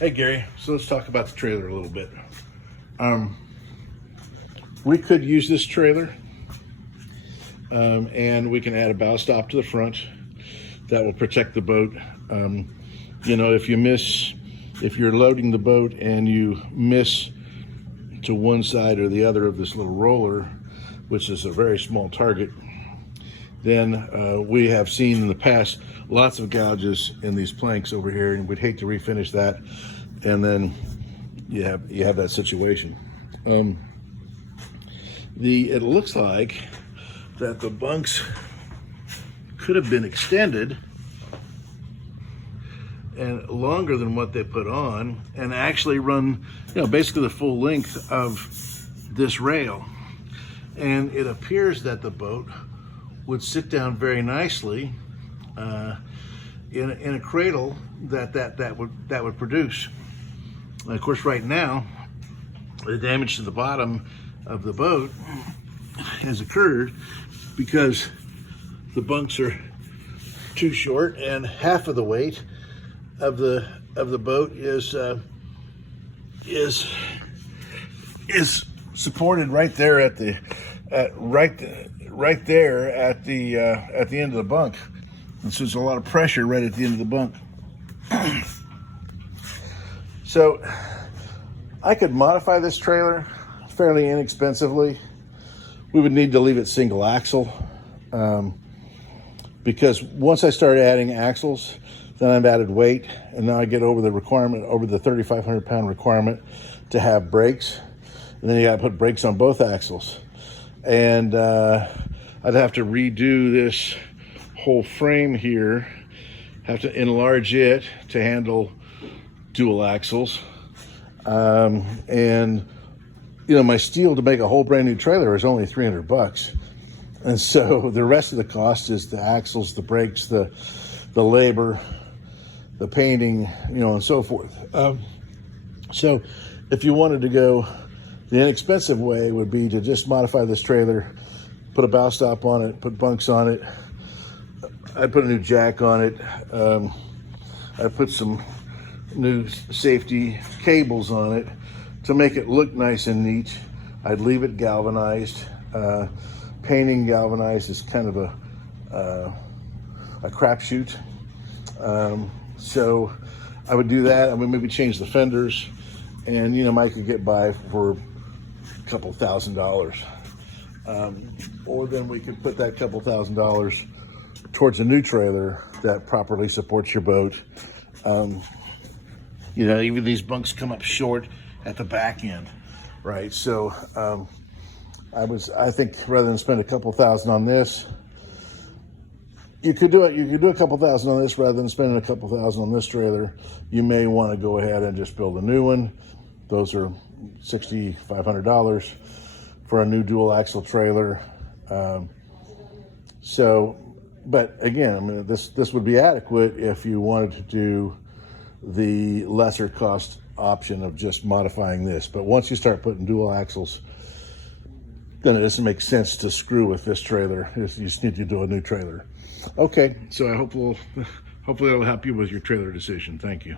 Hey Gary, so let's talk about the trailer a little bit. We could use this trailer and we can add a bow stop to the front that will protect the boat. You know, if you're loading the boat and you miss to one side or the other of this little roller, which is a very small target, then we have seen in the past lots of gouges in these planks over here, and we'd hate to refinish that, and then you have that situation. It looks like that the bunks could have been extended and longer than what they put on, and actually run, you know, basically the full length of this rail. And it appears that the boat would sit down very nicely in a cradle that would produce. And of course, right now, the damage to the bottom of the boat has occurred because the bunks are too short, and half of the weight of the boat is supported right there at the end of the bunk. And so there's a lot of pressure right at the end of the bunk. So I could modify this trailer fairly inexpensively. We would need to leave it single axle, because once I started adding axles, then I've added weight, and now I get over the 3,500 pound requirement to have brakes. And then you gotta put brakes on both axles. And I'd have to redo this whole frame here, have to enlarge it to handle dual axles. And you know, my steel to make a whole brand new trailer is only $300. And so the rest of the cost is the axles, the brakes, the labor, the painting, you know, and so forth. So if you wanted to go the inexpensive way, would be to just modify this trailer, put a bow stop on it, put bunks on it. I put a new jack on it. I put some new safety cables on it to make it look nice and neat. I'd leave it galvanized. Painting galvanized is kind of a crapshoot. So I would do that. I would maybe change the fenders, and you know, Mike could get by for a couple $1,000. Or then we could put that couple $1,000 towards a new trailer that properly supports your boat. You know, even these bunks come up short at the back end, right? So I think rather than spend a couple thousand on this, you could do a couple thousand on this rather than spending a couple thousand on this trailer. You may want to go ahead and just build a new one. Those are $6,500 for a new dual axle trailer. But again, I mean, this would be adequate if you wanted to do the lesser cost option of just modifying this. But once you start putting dual axles, then it doesn't make sense to screw with this trailer. You just need to do a new trailer. Okay, so hopefully it'll help you with your trailer decision. Thank you.